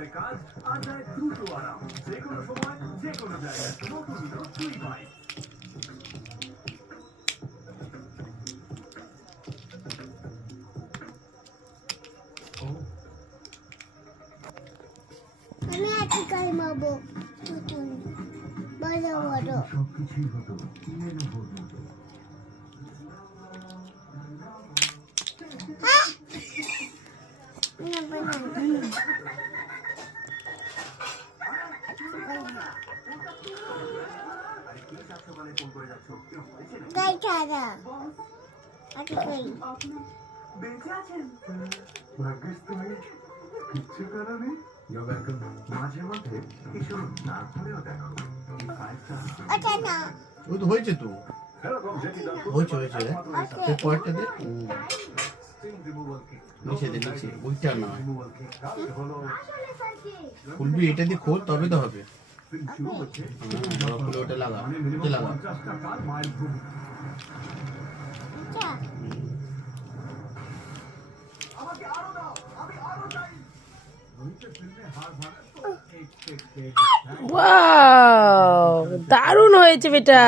করে কাজ আর দেয় দ্রুত আরাম, যে কোনো সময় যে কোনো জায়গায়। নতুন হিরো সুই বাইক। আমি আজকে কাইমাবো নতুন বড় বড় সবকিছুই হতো লেনোভোর মতো। গাই খারা আজকে কই বেঁচে আছেন? ভাগ্যিস তুমি কিচ্ছু করোনি। মাঝে মধ্যে কিছু না করেও দেখো। ওটা না ওই তো হয়েছে তো হয়েছে হয়েছে তুই পরেরটা দে নিচে দে নিচে ওইটা না খুলবি এটা দিয়ে খোল তবে তো হবে খুলে ওটা লাগা ওটা লাগা আচ্ছা ওয়াও, দারুণ হয়েছে বেটা।